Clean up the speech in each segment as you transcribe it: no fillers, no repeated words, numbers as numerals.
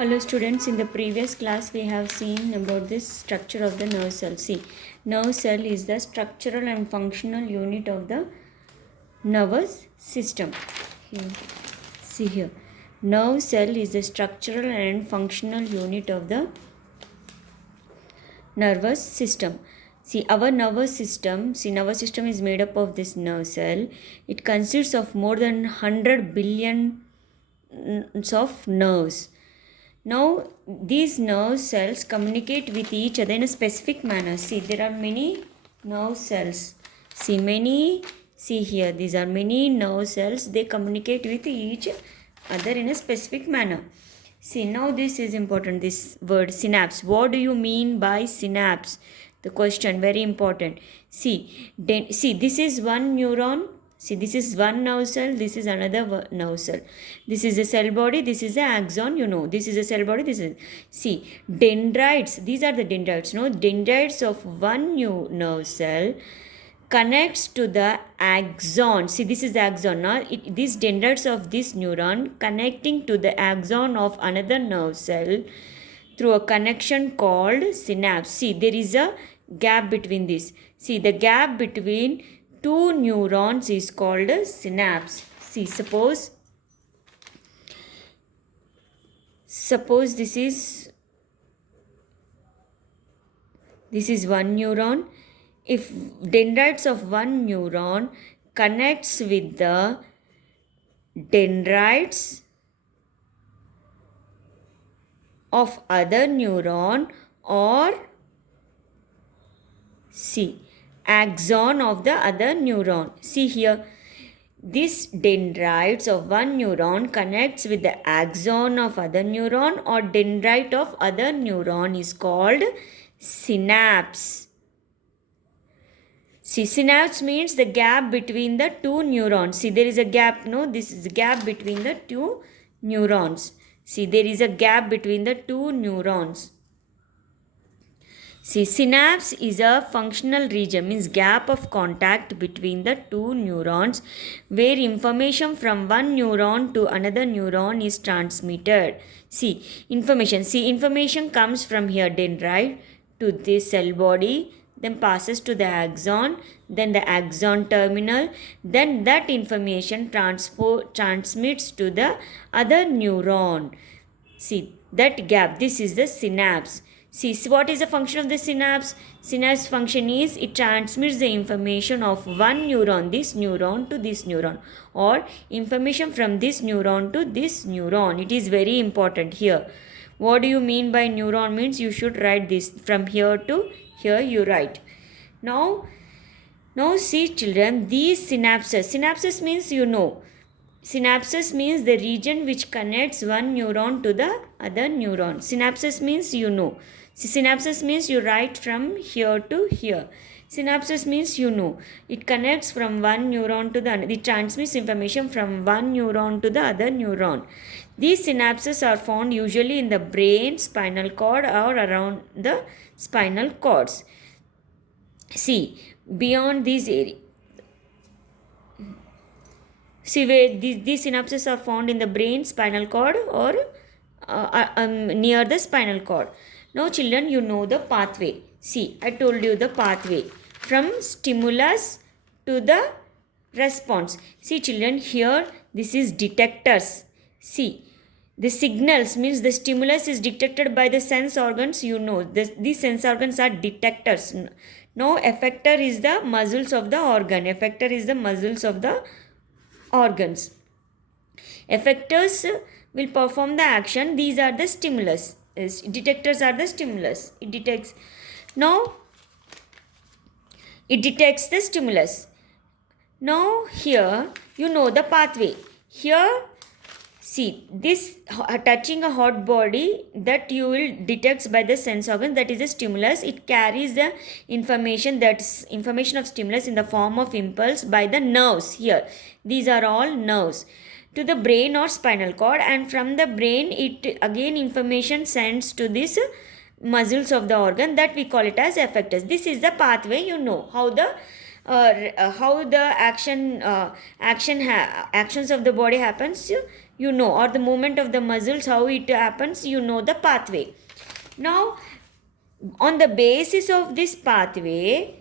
Hello students, in the previous class we have seen about this structure of the nerve cell. See, nerve cell is the structural and functional unit of the nervous system. See here, nerve cell is the structural and functional unit of the nervous system. See, our nervous system is made up of this nerve cell. It consists of more than 100 billion of nerves. Now, these nerve cells communicate with each other in a specific manner. See, there are many nerve cells. See here, these are many nerve cells. They communicate with each other in a specific manner. See, now this is important, this word synapse. What do you mean by synapse? The question, very important. See, this is one neuron. See, this is one nerve cell, this is another nerve cell. This is a cell body, this is the axon, you know. This is a cell body, this is... See, dendrites, these are the dendrites, no? Dendrites of one new nerve cell connects to the axon. See, this is the axon, no? These dendrites of this neuron connecting to the axon of another nerve cell through a connection called synapse. See, there is a gap between this. See, the gap between two neurons is called a synapse. See, suppose this is one neuron. If dendrites of one neuron connects with the dendrites of other neuron, or see, axon of the other neuron. See here, this dendrites of one neuron connects with the axon of other neuron or dendrite of other neuron is called synapse. See, synapse means the gap between the two neurons. See, there is a gap, no? This is a gap between the two neurons. See, there is a gap between the two neurons. See, synapse is a functional region, means gap of contact between the two neurons where information from one neuron to another neuron is transmitted. See, information comes from here, dendrite, to this cell body, then passes to the axon, then the axon terminal, then that information transmits to the other neuron. See, that gap, this is the synapse. See, what is the function of the synapse? Synapse function is it transmits the information of one neuron, this neuron to this neuron, or information from this neuron to this neuron. It is very important here. What do you mean by neuron? Means you should write this from here to here you write. Now see children, these synapses means you know. Synapses means the region which connects one neuron to the other neuron. Synapses means you know. Synapses means you write from here to here. Synapses means you know. It connects from one neuron to the other. It transmits information from one neuron to the other neuron. These synapses are found usually in the brain, spinal cord, or around the spinal cords. See, beyond this area. See, where these synapses are found in the brain, spinal cord, or near the spinal cord. Now children, you know the pathway. See, I told you the pathway from stimulus to the response. See children, here this is detectors. See, the signals means the stimulus is detected by the sense organs, you know. These sense organs are detectors. Now effector is the muscles of the organ. Effector is the muscles of the organs. Effectors will perform the action. These are the stimulus. Detectors are the stimulus. It detects. Now it detects the stimulus. Now here you know the pathway. Here see, this touching a hot body that you will detect by the sense organ, that is a stimulus. It carries the information, that's information of stimulus in the form of impulse by the nerves here. These are all nerves to the brain or spinal cord, and from the brain it again information sends to this muscles of the organ, that we call it as effectors. This is the pathway, you know how the actions of the body happens. you know, or the movement of the muscles, how it happens, you know the pathway. Now, on the basis of this pathway,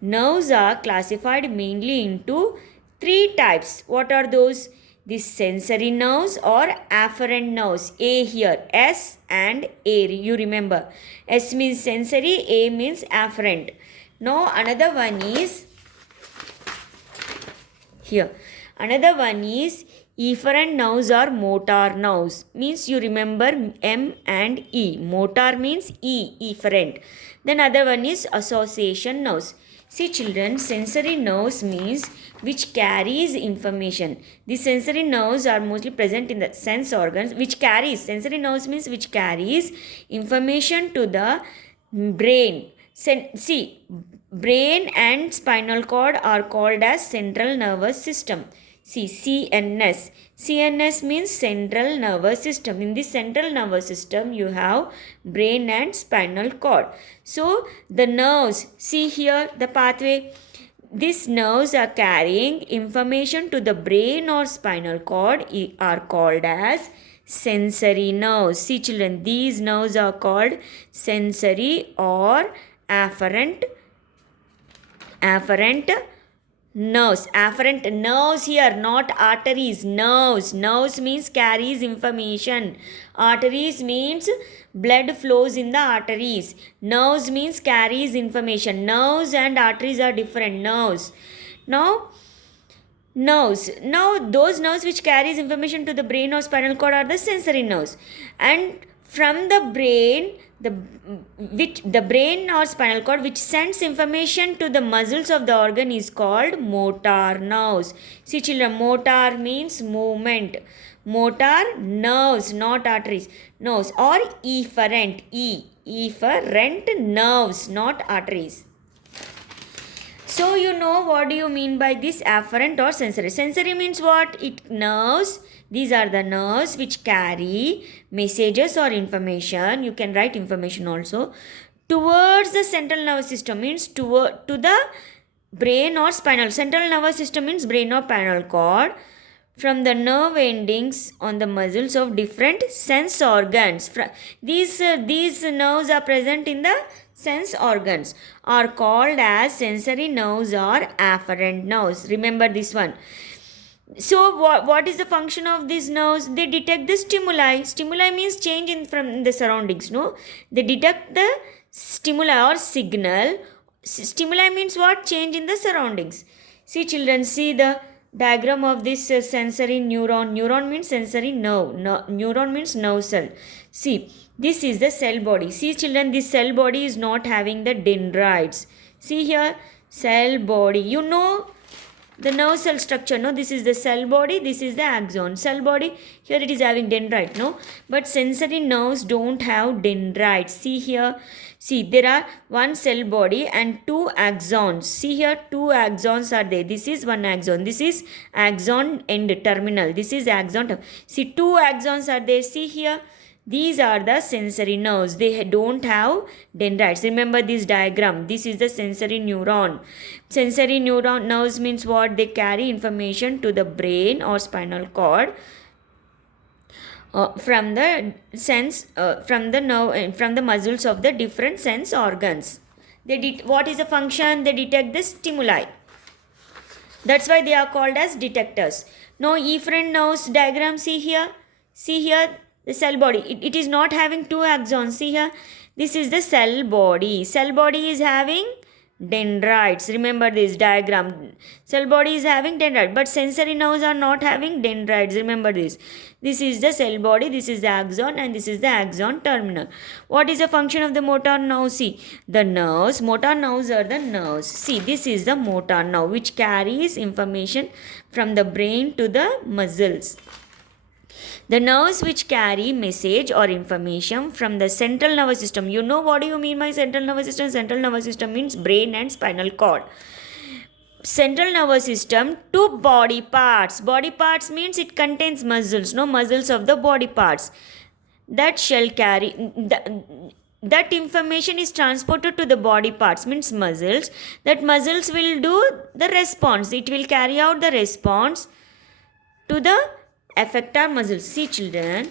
nerves are classified mainly into three types. What are those? The sensory nerves or afferent nerves. A here, S and A, you remember. S means sensory, A means afferent. Now another one is here. Another one is efferent nerves or motor nerves. Means you remember M and E. Motor means E, efferent. Then other one is association nerves. See children, sensory nerves means which carries information. The sensory nerves are mostly present in the sense organs, which carries, sensory nerves means which carries information to the brain. See, brain and spinal cord are called as central nervous system. See, CNS. CNS means central nervous system. In this central nervous system, you have brain and spinal cord. So, the nerves, see here the pathway. These nerves are carrying information to the brain or spinal cord are called as sensory nerves. See children, these nerves are called sensory or afferent nerves. Afferent nerves here, not arteries. Nerves means carries information. Arteries means blood flows in the arteries. Nerves means carries information. Nerves and arteries are different. Nerves. Now those nerves which carries information to the brain or spinal cord are the sensory nerves. And from the brain, the brain or spinal cord which sends information to the muscles of the organ is called motor nerves. See children, motor means movement. Motor nerves, not arteries. Nerves or efferent. Efferent nerves, not arteries. So you know what do you mean by this afferent or sensory. Sensory means what? It nerves. These are the nerves which carry messages or information. You can write information also towards the central nervous system, means to the brain or spinal. Central nervous system means brain or spinal cord. From the nerve endings on the muscles of different sense organs. These nerves are present in the sense organs are called as sensory nerves or afferent nerves. Remember this one. So what is the function of these nerves? They detect the stimuli. Stimuli means change from the surroundings. No, they detect the stimuli or signal. Stimuli means what? Change in the surroundings. See children, see the diagram of this sensory neuron. Neuron means sensory nerve. Neuron means nerve cell. See, this is the cell body. See children, this cell body is not having the dendrites. See here, cell body. You know the nerve cell structure, no? This is the cell body, this is the axon. Cell body, here it is having dendrite, no? But sensory nerves don't have dendrites. See here, see there are one cell body and two axons. See here, two axons are there. This is one axon. This is axon end terminal. This is axon. See, two axons are there. See here. These are the sensory nerves. They don't have dendrites. Remember this diagram. This is the sensory neuron. Sensory neuron nerves means what? They carry information to the brain or spinal cord from the muscles of the different sense organs. What is the function? They detect the stimuli. That's why they are called as detectors. Now efferent nerves diagram, see here. See here. The cell body, it is not having two axons. See here, this is the cell body. Cell body is having dendrites. Remember this diagram. Cell body is having dendrites, but sensory nerves are not having dendrites. Remember this. This is the cell body, this is the axon, and this is the axon terminal. What is the function of the motor nerve? See, the nerves, motor nerves are the nerves. See, this is the motor nerve which carries information from the brain to the muscles. The nerves which carry message or information from the central nervous system. You know what do you mean by central nervous system? Central nervous system means brain and spinal cord. Central nervous system to body parts. Body parts means it contains muscles. No, muscles of the body parts. That shall carry... that information is transported to the body parts, means muscles. That muscles will do the response. It will carry out the response to the effector muscles. See children,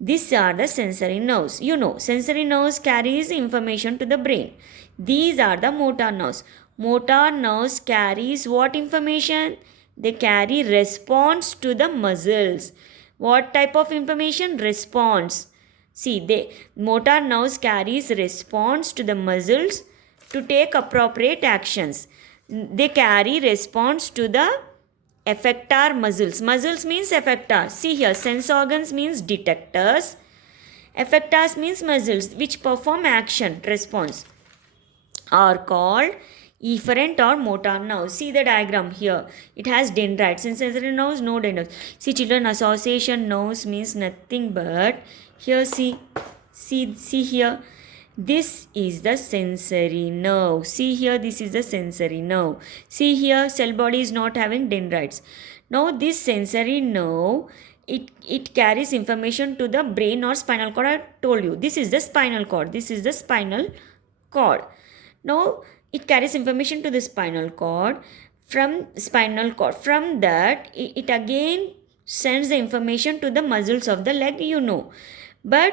these are the sensory nerves. You know, sensory nerves carries information to the brain. These are the motor nerves. Motor nerves carries what information? They carry response to the muscles. What type of information? Response. See, motor nerves carries response to the muscles to take appropriate actions. They carry response to the effector muscles. Muscles means effector. See here, sense organs means detectors. Effectors means muscles which perform action, response, are called efferent or motor nerves. See the diagram here. It has dendrites. In sensory nerves, no dendrites. See children, association nerves means nothing but here see here. This is the sensory nerve. See here, this is the sensory nerve. See here, cell body is not having dendrites. Now this sensory nerve, it carries information to the brain or spinal cord. I told you, this is the spinal cord. This is the spinal cord. Now it carries information to the spinal cord. From spinal cord, from that it again sends the information to the muscles of the leg, you know. But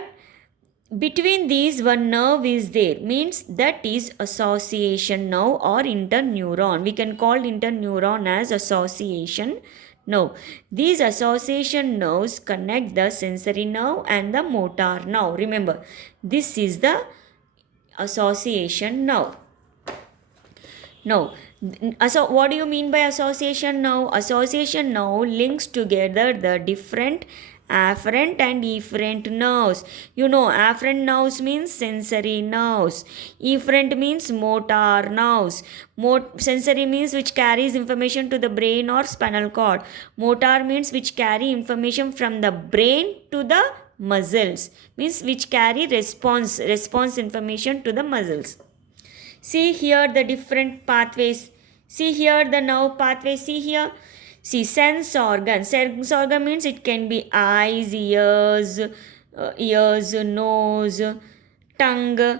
between these one nerve is there, means that is association nerve or interneuron. We can call interneuron as association nerve. These association nerves connect the sensory nerve and the motor nerve. Remember, this is the association nerve. Now, so what do you mean by association nerve? Association nerve links together the different afferent and efferent nerves. You know, afferent nerves means sensory nerves. Efferent means motor nerves. Sensory means which carries information to the brain or spinal cord. Motor means which carry information from the brain to the muscles. Means which carry response information to the muscles. See here the different pathways. See here the nerve pathway. See here. See, sense organ. Sense organ means it can be eyes, ears, nose, tongue,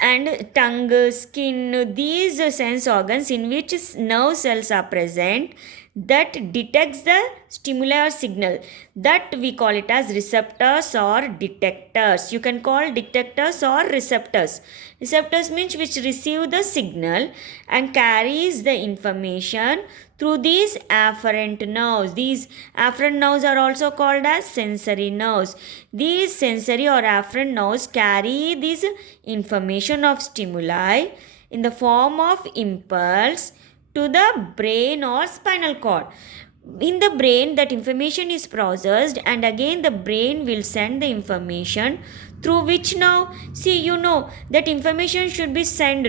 and tongue, skin. These sense organs in which nerve cells are present that detects the stimuli or signal, that we call it as receptors or detectors. You can call detectors or receptors. Receptors means which receive the signal and carries the information through these afferent nerves. These afferent nerves are also called as sensory nerves. These sensory or afferent nerves carry this information of stimuli in the form of impulse to the brain or spinal cord. In the brain, that information is processed and again the brain will send the information through which now, see, you know, that information should be sent.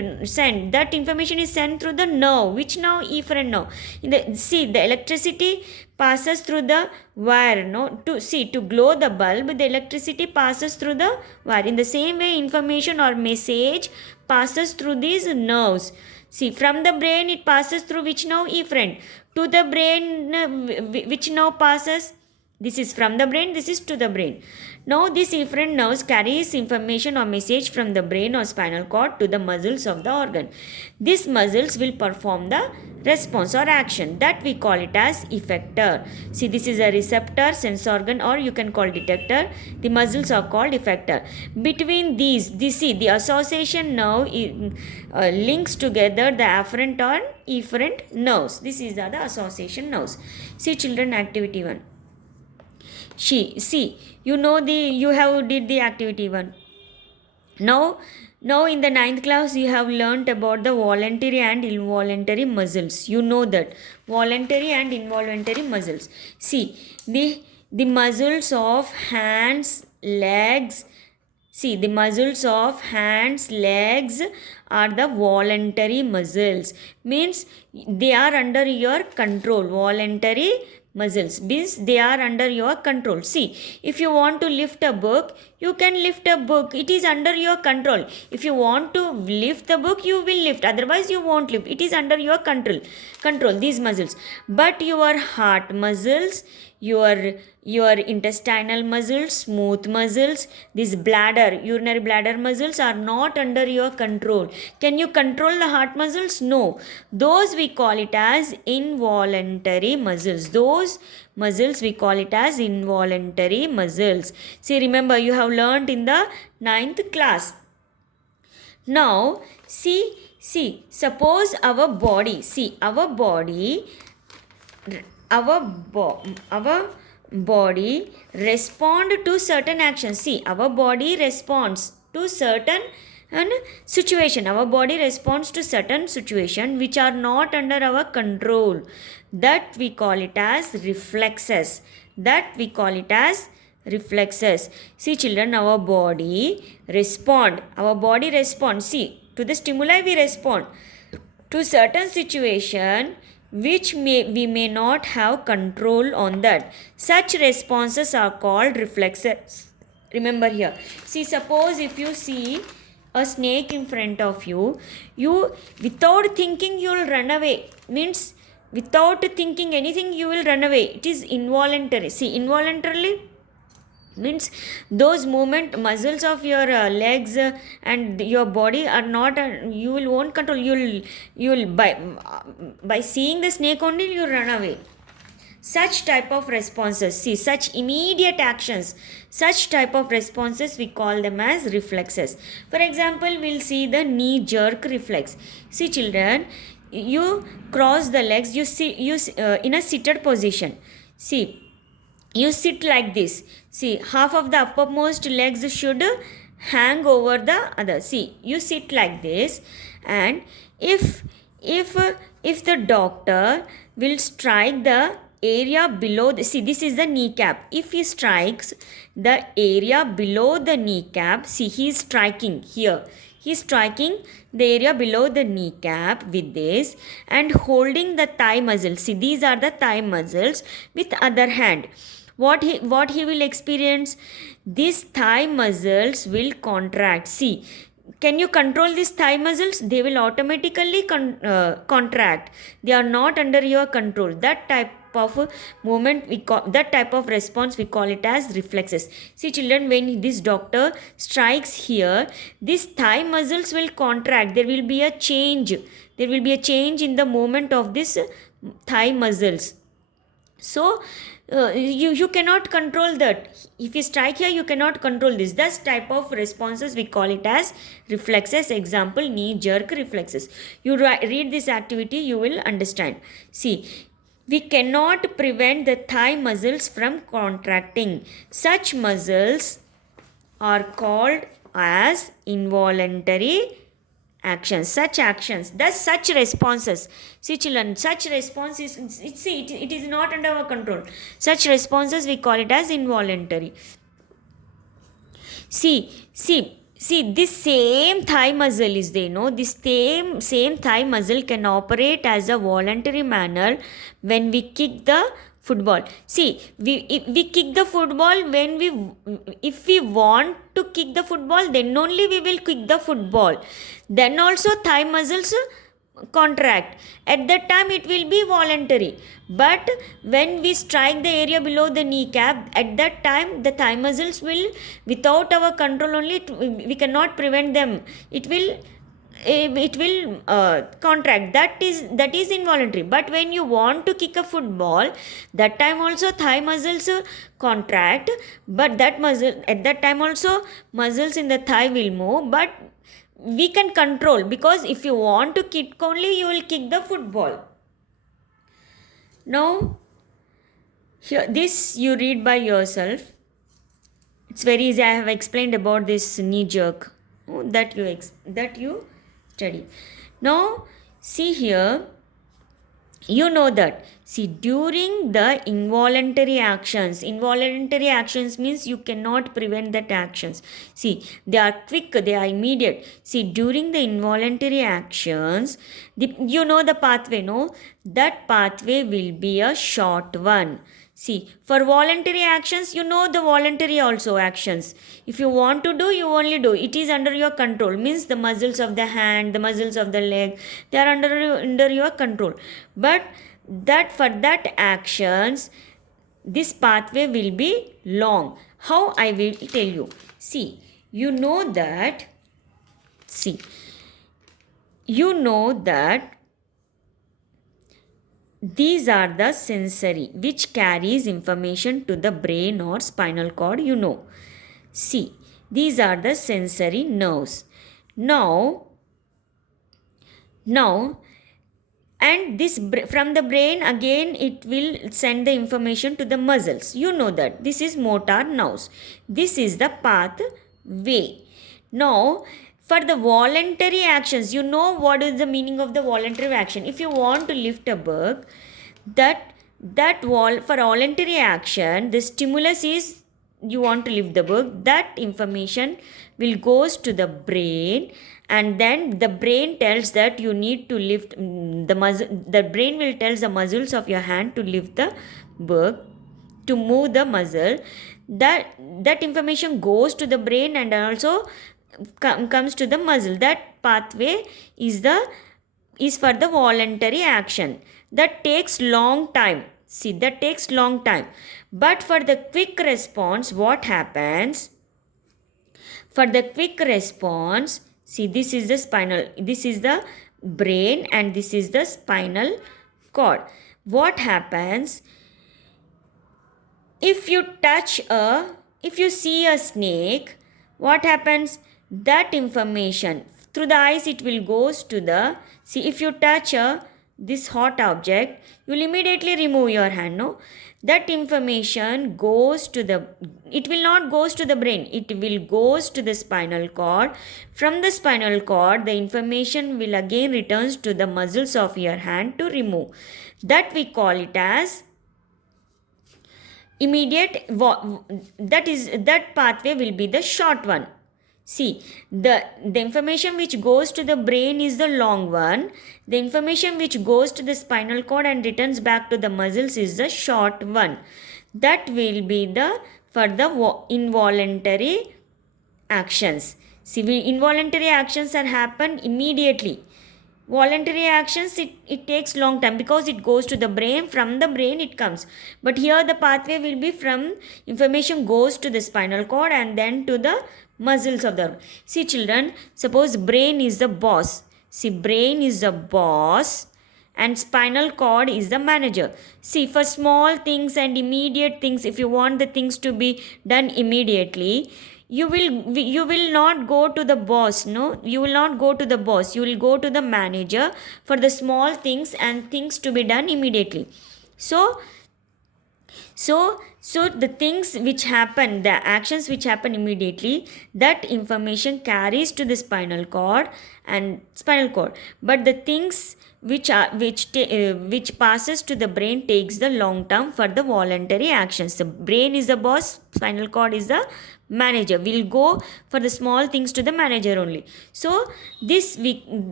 That information is sent through the nerve. Which now? Efferent nerve. See, the electricity passes through the wire. No, to glow the bulb, the electricity passes through the wire. In the same way, information or message passes through these nerves. See, from the brain it passes through which nerve? Efferent. To the brain, which nerve passes? This is from the brain, this is to the brain. Now, these efferent nerves carries information or message from the brain or spinal cord to the muscles of the organ. These muscles will perform the response or action, that we call it as effector. See, this is a receptor, sense organ, or you can call detector. The muscles are called effector. Between these, see, the association nerve links together the afferent or efferent nerves. This is the association nerves. See children, activity 1. See, you know you have did the activity 1. Now in the 9th class you have learnt about the voluntary and involuntary muscles. You know that voluntary and involuntary muscles. See, the muscles of hands, legs. See, the muscles of hands, legs are the voluntary muscles. Means they are under your control. Voluntary muscles means they are under your control. See, if you want to lift a book, you can lift a book. It is under your control. If you want to lift the book, you will lift, otherwise you won't lift. It is under your control, these muscles. But your heart muscles, your intestinal muscles, smooth muscles, this bladder, urinary bladder muscles are not under your control. Can you control the heart muscles? No. Those we call it as involuntary muscles. Those muscles we call it as involuntary muscles. See, remember, you have learnt in the 9th class. Now see, suppose our body, our body respond to certain actions. See, our body responds to certain situation. Our body responds to certain situation which are not under our control. That we call it as reflexes. See children, our body respond. See, to the stimuli we respond. To certain situation which we may not have control on that. Such responses are called reflexes. Remember here. See, suppose if you see a snake in front of you, without thinking you will run away. Means without thinking anything you will run away. It is involuntary. See, involuntarily means those movement muscles of your legs and your body are not you will won't control. You will by seeing the snake only you run away. Such type of responses, see, such immediate actions, such type of responses we call them as reflexes. For example, we'll see the knee jerk reflex. See children, you cross the legs, you in a seated position. See, you sit like this. See, half of the uppermost legs should hang over the other. See, you sit like this, and if the doctor will strike the area below see, this is the kneecap. If he strikes the area below the kneecap, see, he is striking here. He is striking the area below the kneecap with this and holding the thigh muscles. See, these are the thigh muscles with other hand. What he will experience? These thigh muscles will contract. See, can you control these thigh muscles? They will automatically contract. They are not under your control. That type of movement that type of response we call it as reflexes. See children, when this doctor strikes here, these thigh muscles will contract. There will be a change. In the movement of this thigh muscles. So you cannot control that. If you strike here, you cannot control this. This type of responses we call it as reflexes. Example, knee jerk reflexes. You read this activity, you will understand. See, we cannot prevent the thigh muscles from contracting. Such muscles are called as involuntary actions. Such responses. See children, such responses, it is not under our control. Such responses we call it as involuntary. See, this same thigh muscle is there, no? This same thigh muscle can operate as a voluntary manner when we kick the football. See, we kick the football if we want to kick the football, then only we will kick the football. Then also thigh muscles contract. At that time it will be voluntary. But when we strike the area below the kneecap, at that time the thigh muscles will, without our control only, we cannot prevent them. It will contract. That is involuntary. But when you want to kick a football, that time also thigh muscles contract, but at that time also muscles in the thigh will move, but we can control, because if you want to kick only, you will kick the football. Now here, this you read by yourself. It's very easy. I have explained about this knee jerk that you study. Now see here, you know that, see, during the involuntary actions means you cannot prevent that actions. See, they are quick, they are immediate. See, during the involuntary actions, you know the pathway, no? That pathway will be a short one. See, for voluntary actions, you know the voluntary also actions. If you want to do, you only do. It is under your control. Means the muscles of the hand, the muscles of the leg, they are under your control. But that for that actions, this pathway will be long. How I will tell you. See, you know that. See, you know that these are the sensory which carries information to the brain or spinal cord, you know. See, these are the sensory nerves. Now, and this from the brain again it will send the information to the muscles. You know that this is motor nerves. This is the pathway. Now, for the voluntary actions, you know what is the meaning of the voluntary action. If you want to lift a book, for voluntary action, the stimulus is you want to lift the book. That information will goes to the brain, and then the brain tells that you need to lift the muscle. The brain will tells the muscles of your hand to lift the book, to move the muscle. That information goes to the brain and also comes to the muscle. That pathway is for the voluntary action. That takes long time. See, that takes long time. But for the quick response, what happens? For the quick response, see, this is the brain and this is the spinal cord. What happens? If you see a snake, what happens? That information through the eyes it will goes to the, see, if you touch this hot object, you will immediately remove your hand, no? That information goes to the, it will not goes to the brain, it will goes to the spinal cord. From the spinal cord, the information will again returns to the muscles of your hand to remove. That we call it as immediate, that pathway will be the short one. See, the information which goes to the brain is the long one. The information which goes to the spinal cord and returns back to the muscles is the short one. That will be the for the involuntary actions. See, involuntary actions are happen immediately. Voluntary actions, it takes long time because it goes to the brain. From the brain it comes. But here the pathway will be from information goes to the spinal cord and then to the muscles of the, see children, suppose brain is the boss. See, brain is the boss and spinal cord is the manager. See, for small things and immediate things, if you want the things to be done immediately, you will not go to the boss, no? You will not go to the boss. You will go to the manager for the small things and things to be done immediately. So the things which happen, the actions which happen immediately, that information carries to the spinal cord. But the things which passes to the brain takes the long term for the voluntary actions. The brain is the boss, spinal cord is the manager. Will go for the small things to the manager only. So this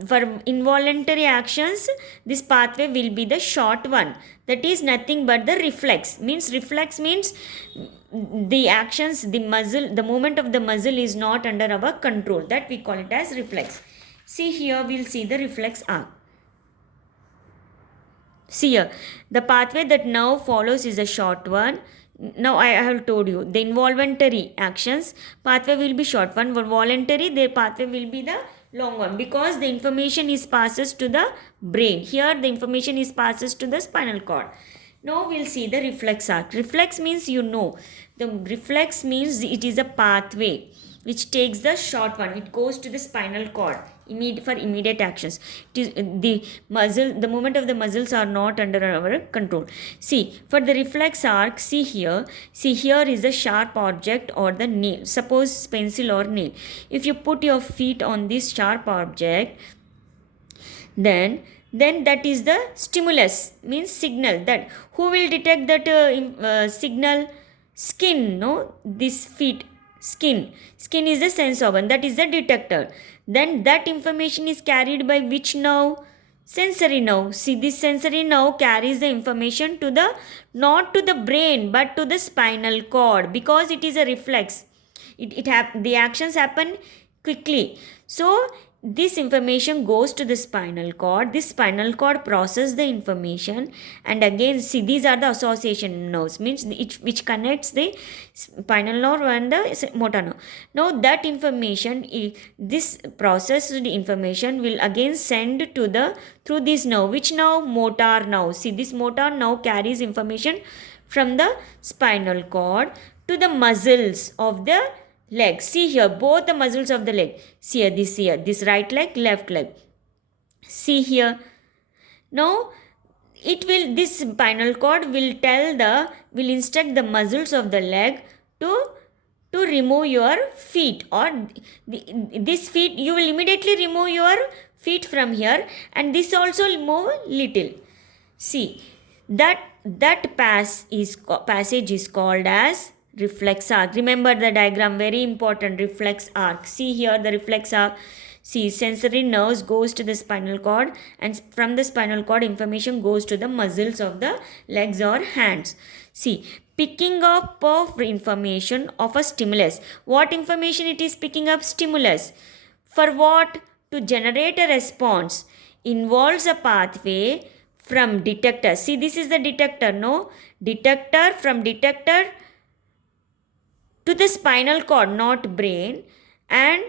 for involuntary actions, this pathway will be the short one. That is nothing but the reflex. Reflex means the actions, the movement of the muscle is not under our control. That we call it as reflex. See here, we'll see the reflex arc. See here, the pathway that now follows is a short one. Now I have told you the involuntary actions pathway will be short one. For voluntary, their pathway will be the long one because the information is passes to the brain. Here the information is passes to the spinal cord. Now we'll see the reflex arc. Reflex means the reflex means it is a pathway which takes the short one. It goes to the spinal cord for immediate actions. It is the movement of the muscles are not under our control. See, for the reflex arc, see here is a sharp object or the nail. Suppose pencil or nail. If you put your feet on this sharp object, then that is the stimulus, means signal. That who will detect that signal? Skin, no? This feet. Skin is the sense organ, that is the detector. Then that information is carried by which nerve? sensory nerve. See, this sensory nerve carries the information to the, not to the brain, but to the spinal cord, because it is a reflex. The actions happen quickly. So this information goes to the spinal cord. This spinal cord processes the information, and again, see, these are the association nerves, means which connects the spinal nerve and the motor nerve. Now that information, this processed information will again send to the, through this nerve. Which nerve? Motor nerve. See, this motor nerve carries information from the spinal cord to the muscles of the leg. See here, both the muscles of the leg. See here, this right leg, left leg. See here. Now this spinal cord will instruct the muscles of the leg to remove your feet, or this feet, you will immediately remove your feet from here, and this also will move little. See, that passage is called as reflex arc. Remember the diagram, very important. Reflex arc. See here, the reflex arc. See, sensory nerves goes to the spinal cord, and from the spinal cord information goes to the muscles of the legs or hands. See, picking up of information of a stimulus. What information it is picking up? Stimulus. For what? To generate a response. Involves a pathway from detector. See, this is the detector, no? Detector, from detector to the spinal cord, not brain, and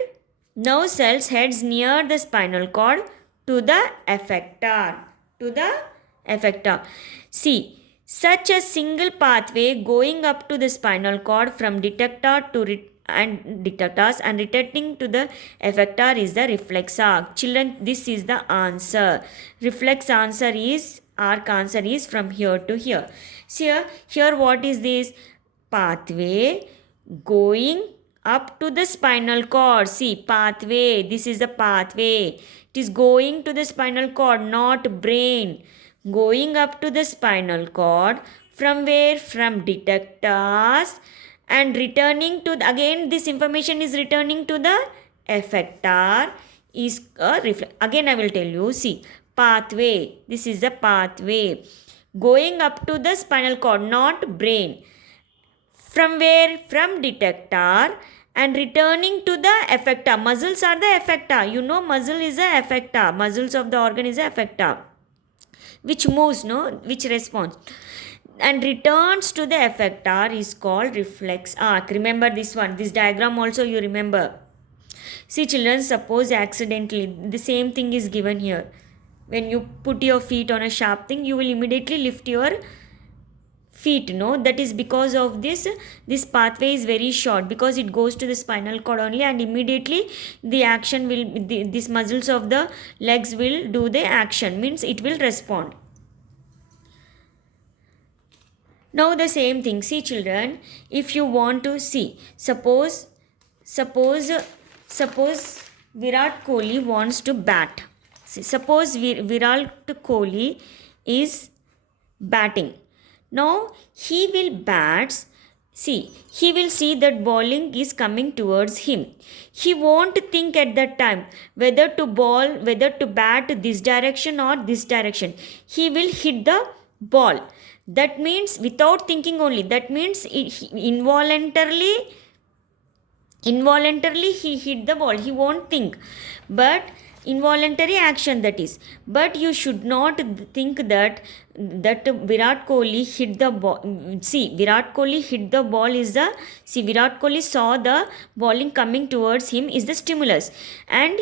nerve cells heads near the spinal cord to the effector. See, such a single pathway going up to the spinal cord from detector to detectors and returning to the effector is the reflex arc. Children, this is the answer. Reflex answer is from here to here. See here what is this? Pathway going up to the spinal cord. See, pathway, this is the pathway. It is going to the spinal cord, not brain. Going up to the spinal cord. From where? From detectors, and returning to again this information is returning to the effector is a reflex. Again I will tell you. See, pathway, this is the pathway going up to the spinal cord, not brain. From where? From detector, and returning to the effector. Muscles are the effector. You know, muscle is the effector. Muscles of the organ is the effector, which moves, no, which responds, and returns to the effector is called reflex arc. Remember this one. This diagram also you remember. See children, suppose accidentally the same thing is given here. When you put your feet on a sharp thing, you will immediately lift your feet, no? That is because of this pathway is very short, because it goes to the spinal cord only, and immediately the action will, these muscles of the legs will do the action, means it will respond. Now the same thing. See children, if you want to see, suppose Virat Kohli wants to bat. See, suppose Virat Kohli is batting. Now he will bat. See, he will see that bowling is coming towards him. He won't think at that time whether to bat this direction or this direction. He will hit the ball. That means without thinking only. That means involuntarily he hit the ball. He won't think. But involuntary action, that is. But you should not think that Virat Kohli hit the ball. See, Virat Kohli hit the ball is the, see, Virat Kohli saw the bowling coming towards him is the stimulus, and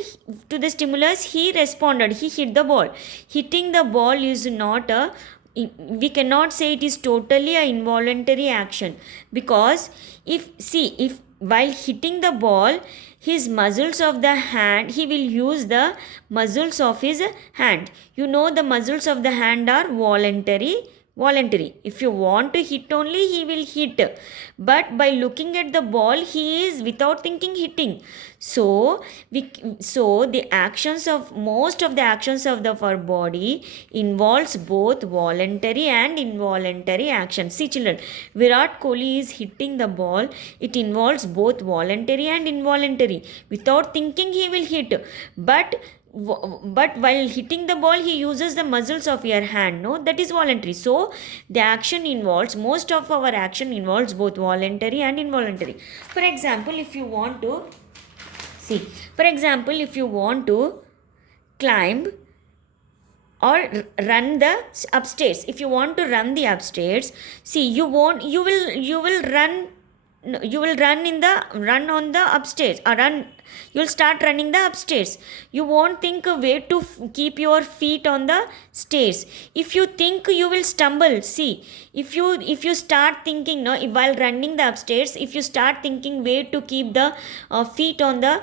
to the stimulus he responded. He hit the ball. Hitting the ball is not a, we cannot say it is totally an involuntary action, because if while hitting the ball, his muscles of the hand, he will use the muscles of his hand. You know, the muscles of the hand are voluntary. If you want to hit only, he will hit. But by looking at the ball, he is without thinking hitting. So the actions of, most of the actions of our body involves both voluntary and involuntary action. See children, Virat Kohli is hitting the ball. It involves both voluntary and involuntary. Without thinking he will hit. But but while hitting the ball he uses the muscles of your hand. No, that is voluntary. So the action involves, most of our action involves both voluntary and involuntary. For example, if you want to see, for example, if you want to climb or run the upstairs, if you want to run the upstairs, see, you will run, no, you will run on the upstairs, or run, you'll start running the upstairs. You won't think a way to keep your feet on the stairs. If you think, you will stumble. See, if you start thinking, no, while running the upstairs, if you start thinking way to keep the feet on the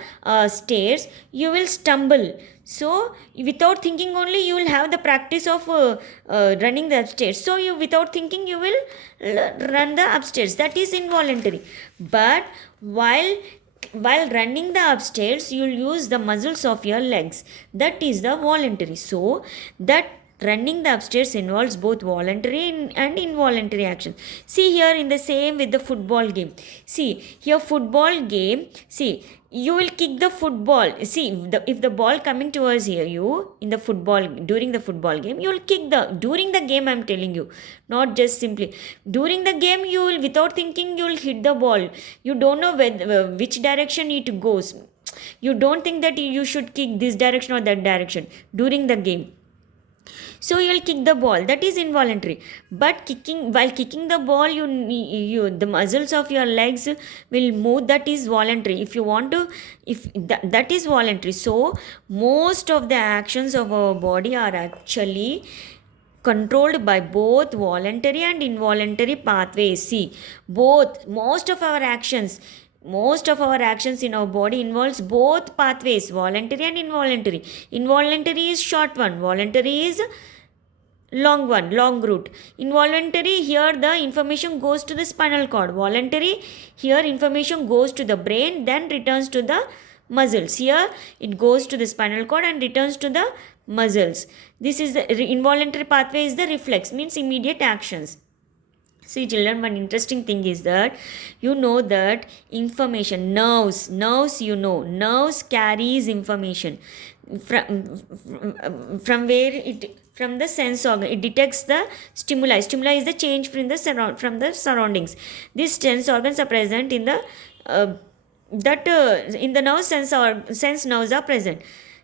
stairs, you will stumble. So without thinking only, you will have the practice of running the upstairs. So you, without thinking, you will run the upstairs. That is involuntary. But while running the upstairs, you will use the muscles of your legs. That is the voluntary. So that running the upstairs involves both voluntary and involuntary actions. See here, in the same with the football game. See here, football game, see, you will kick the football. See, if the ball coming towards here, you in the football, during the football game, you will kick the, during the game I'm telling you, not just simply during the game, you will, without thinking, you will hit the ball. You don't know which direction it goes. You don't think that you should kick this direction or that direction during the game. So you will kick the ball. That is involuntary. But while kicking the ball, you the muscles of your legs will move. That is voluntary. If you want to, if that is voluntary. So most of the actions of our body are actually controlled by both voluntary and involuntary pathways. See, most of our actions in our body involves both pathways, voluntary and involuntary. Involuntary is short one, voluntary is long one, long route. Involuntary, here the information goes to the spinal cord. Voluntary, here information goes to the brain, then returns to the muscles. Here it goes to the spinal cord and returns to the muscles. This is the involuntary pathway, is the reflex, means immediate actions. See children, one interesting thing is that you know that information, nerves, nerves carries information from where it, from the sense organ. It detects the stimuli. Stimuli is the change from the surroundings. These sense organs are present in the in the nerve, sense nerves are present.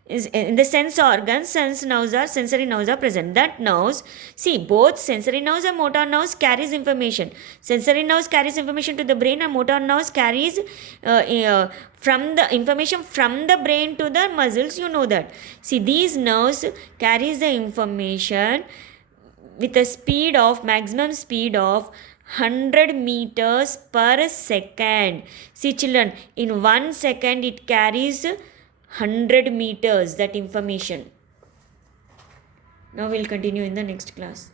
Is in the sense organs, sensory nerves are present. That nerves, see, both sensory nerves and motor nerves carries information. Sensory nerves carries information to the brain, and motor nerves carries from the information from the brain to the muscles. You know that. See, these nerves carries the information with a speed of, maximum speed of 100 meters per second. See children, in 1 second it carries 100 meters, that information. Now we'll continue in the next class.